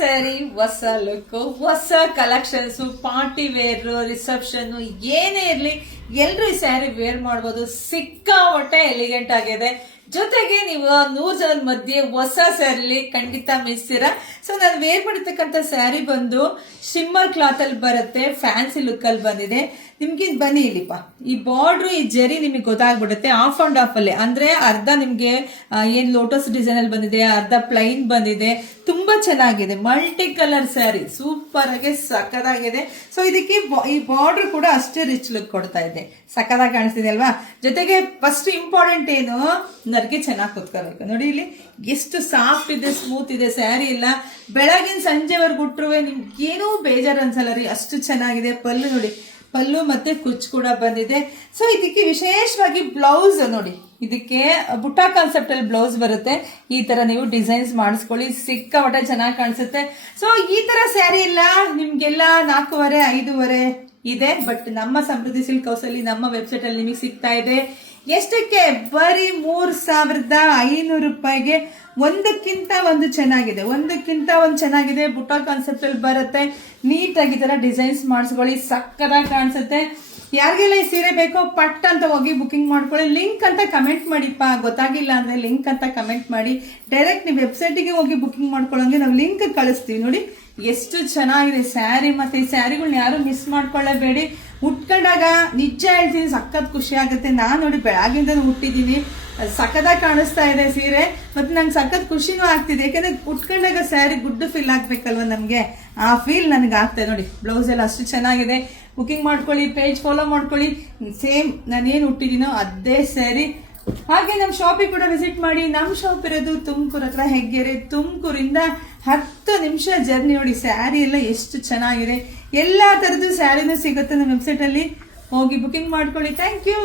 ಸ್ಯಾರಿ ಹೊಸ ಲುಕ್, ಹೊಸ collections, party wear, reception ಏನೇ ಇರ್ಲಿ ಎಲ್ರು ಈ ಸ್ಯಾರಿ ವೇರ್ ಮಾಡಬಹುದು. ಸಿಕ್ಕಾಪಟ್ಟೆ ಎಲಿಗೆಂಟ್ ಆಗಿದೆ. ಜೊತೆಗೆ ನೀವು 100 ಜನದ ಮಧ್ಯೆ ಹೊಸ ಸ್ಯಾರಿಲಿ ಖಂಡಿತ ಮಿಸ್ತೀರಾ. ಸೊ ನಾನು ವೇರ್ ಮಾಡಿರ್ತಕ್ಕಂಥ ಸ್ಯಾರಿ ಬಂದು ಶಿಮ್ಮರ್ ಕ್ಲಾತ್ ಅಲ್ಲಿ ಬರುತ್ತೆ, ಫ್ಯಾನ್ಸಿ ಲುಕ್ ಅಲ್ಲಿ ಬಂದಿದೆ. ನಿಮ್ಗೆ ಬನ್ನಿ ಇಲ್ಲಿಪ್ಪ, ಈ ಬಾರ್ಡ್ರು ಈ ಜರಿ ನಿಮಗೆ ಗೊತ್ತಾಗ್ಬಿಡುತ್ತೆ. ಆಫ್ ಅಂಡ್ ಆಫ್ ಅಲ್ಲಿ ಅಂದ್ರೆ ಅರ್ಧ ನಿಮ್ಗೆ ಏನ್ ಲೋಟಸ್ ಡಿಸೈನ್ ಅಲ್ಲಿ ಬಂದಿದೆ, ಅರ್ಧ ಪ್ಲೈನ್ ಬಂದಿದೆ. ತುಂಬಾ ಚೆನ್ನಾಗಿದೆ. ಮಲ್ಟಿ ಕಲರ್ ಸ್ಯಾರಿ ಸೂಪರ್ ಆಗಿ ಸಕ್ಕದಾಗಿದೆ. ಸೊ ಇದಕ್ಕೆ ಈ ಬಾರ್ಡರ್ ಕೂಡ ಅಷ್ಟೇ ರಿಚ್ ಲುಕ್ ಕೊಡ್ತಾ ಇದೆ. ಸಕ್ಕದಾಗಿ ಕಾಣಿಸ್ತಿದೆ ಅಲ್ವಾ? ಜೊತೆಗೆ ಫಸ್ಟ್ ಇಂಪಾರ್ಟೆಂಟ್ ಏನು, ನರ್ಗೆ ಚೆನ್ನಾಗಿ ಕುತ್ಕೋಬೇಕು. ನೋಡಿ ಇಲ್ಲಿ ಎಷ್ಟು ಸಾಫ್ಟ್ ಇದೆ, ಸ್ಮೂತ್ ಇದೆ ಸ್ಯಾರಿ. ಇಲ್ಲ ಬೆಳಗಿನ ಸಂಜೆವರೆಗೂ ಉಟ್ರುವೆ ನಿಮ್ಗೆ ಏನೂ ಬೇಜಾರು ಅನ್ಸಲ್ಲ ರೀ, ಅಷ್ಟು ಚೆನ್ನಾಗಿದೆ. ಪಲ್ಲು ನೋಡಿ, ಪಲ್ಲು ಮತ್ತೆ ಕುಚ್ ಕೂಡ ಬಂದಿದೆ. ಸೊ ಇದಕ್ಕೆ ವಿಶೇಷವಾಗಿ ಬ್ಲೌಸ್ ನೋಡಿ, ಇದಕ್ಕೆ ಬುಟ್ಟ ಕಾನ್ಸೆಪ್ಟ್ ಅಲ್ಲಿ ಬ್ಲೌಸ್ ಬರುತ್ತೆ. ಈ ತರ ನೀವು ಡಿಸೈನ್ಸ್ ಮಾಡಿಸ್ಕೊಳ್ಳಿ, ಸಿಕ್ಕಾಪಟ್ಟೆ ಚೆನ್ನಾಗಿ ಕಾಣಿಸುತ್ತೆ. ಸೊ ಈ ತರ ಸ್ಯಾರಿ ಇಲ್ಲ ನಿಮ್ಗೆಲ್ಲ 4,500 5,500 ಇದೆ. ಬಟ್ ನಮ್ಮ ಸಮೃದ್ಧಿ ಸಿಲ್ಕ್ ಹೌಸ್ ಅಲ್ಲಿ ನಮ್ಮ ವೆಬ್ಸೈಟ್ ಅಲ್ಲಿ ನಿಮಗೆ ಸಿಗ್ತಾ ಇದೆ. ಎಷ್ಟಕ್ಕೆ? ಬರೀ 3,500 ರೂಪಾಯಿಗೆ. ಒಂದಕ್ಕಿಂತ ಒಂದು ಚೆನ್ನಾಗಿದೆ, ಒಂದಕ್ಕಿಂತ ಒಂದು ಚೆನ್ನಾಗಿದೆ. ಬುಟ್ಟ ಕಾನ್ಸೆಪ್ಟ್ ಅಲ್ಲಿ ಬರುತ್ತೆ. ನೀಟಾಗಿ ತರ ಡಿಸೈನ್ಸ್ ಮಾಡಿಸ್ಕೊಳ್ಳಿ, ಸಕ್ಕದಾಗಿ ಕಾಣಿಸುತ್ತೆ. ಯಾರಿಗೆಲ್ಲ ಈ ಸೀರೆ ಬೇಕೋ ಪಟ್ ಅಂತ ಹೋಗಿ ಬುಕಿಂಗ್ ಮಾಡ್ಕೊಳ್ಳಿ. ಲಿಂಕ್ ಅಂತ ಕಮೆಂಟ್ ಮಾಡಿಪ್ಪ, ಗೊತ್ತಾಗಿಲ್ಲ ಅಂದ್ರೆ ಲಿಂಕ್ ಅಂತ ಕಮೆಂಟ್ ಮಾಡಿ. ಡೈರೆಕ್ಟ್ ನೀವು ವೆಬ್ಸೈಟಿಗೆ ಹೋಗಿ ಬುಕಿಂಗ್ ಮಾಡ್ಕೊಳ್ಳೋಂಗೆ ನಾವು ಲಿಂಕ್ ಕಳಿಸ್ತೀವಿ. ನೋಡಿ ಎಷ್ಟು ಚೆನ್ನಾಗಿದೆ ಸ್ಯಾರಿ. ಮತ್ತೆ ಈ ಸ್ಯಾರಿಗಳನ್ನ ಯಾರು ಮಿಸ್ ಮಾಡ್ಕೊಳ್ಳಬೇಡಿ. ಉಟ್ಕೊಂಡಾಗ ನಿಜ ಹೇಳ್ತೀನಿ ಸಖತ್ ಖುಷಿ ಆಗುತ್ತೆ. ನಾನು ನೋಡಿ ಬೆಳಗಿಂದ ಹುಟ್ಟಿದ್ದೀನಿ, ಸಖತ್ತಾಗಿ ಕಾಣಿಸ್ತಾ ಇದೆ ಸೀರೆ. ಮತ್ತೆ ನಂಗೆ ಸಖತ್ ಖುಷಿನೂ ಆಗ್ತಿದೆ. ಯಾಕಂದ್ರೆ ಉಟ್ಕೊಂಡಾಗ ಸ್ಯಾರಿ ಗುಡ್ ಫೀಲ್ ಆಗ್ಬೇಕಲ್ವ ನಮ್ಗೆ, ಆ ಫೀಲ್ ನನಗೆ ಆಗ್ತದೆ. ನೋಡಿ ಬ್ಲೌಸ್ ಎಲ್ಲ ಅಷ್ಟು ಚೆನ್ನಾಗಿದೆ. ಬುಕಿಂಗ್ ಮಾಡ್ಕೊಳ್ಳಿ, ಪೇಜ್ ಫಾಲೋ ಮಾಡ್ಕೊಳ್ಳಿ. ಸೇಮ್ ನಾನೇನು ಹುಟ್ಟಿದೀನೋ ಅದೇ ಸ್ಯಾರಿ. ಹಾಗೆ ನಮ್ಮ ಶಾಪಿಗೆ ಕೂಡ ವಿಸಿಟ್ ಮಾಡಿ. ನಮ್ಮ ಶಾಪ್ ಇರೋದು ತುಮಕೂರು ಹತ್ರ, ಹೆಗ್ಗೆರೆ. ತುಮಕೂರಿಂದ 10 ನಿಮಿಷ ಜರ್ನಿ. ನೋಡಿ ಸ್ಯಾರಿ ಎಲ್ಲ ಎಷ್ಟು ಚೆನ್ನಾಗಿದೆ. ಎಲ್ಲಾ ತರದ್ದು ಸ್ಯಾರಿನೂ ಸಿಗುತ್ತೆ ನಮ್ಮ ವೆಬ್ಸೈಟ್ ಅಲ್ಲಿ. ಹೋಗಿ ಬುಕಿಂಗ್ ಮಾಡ್ಕೊಳ್ಳಿ. Thank you.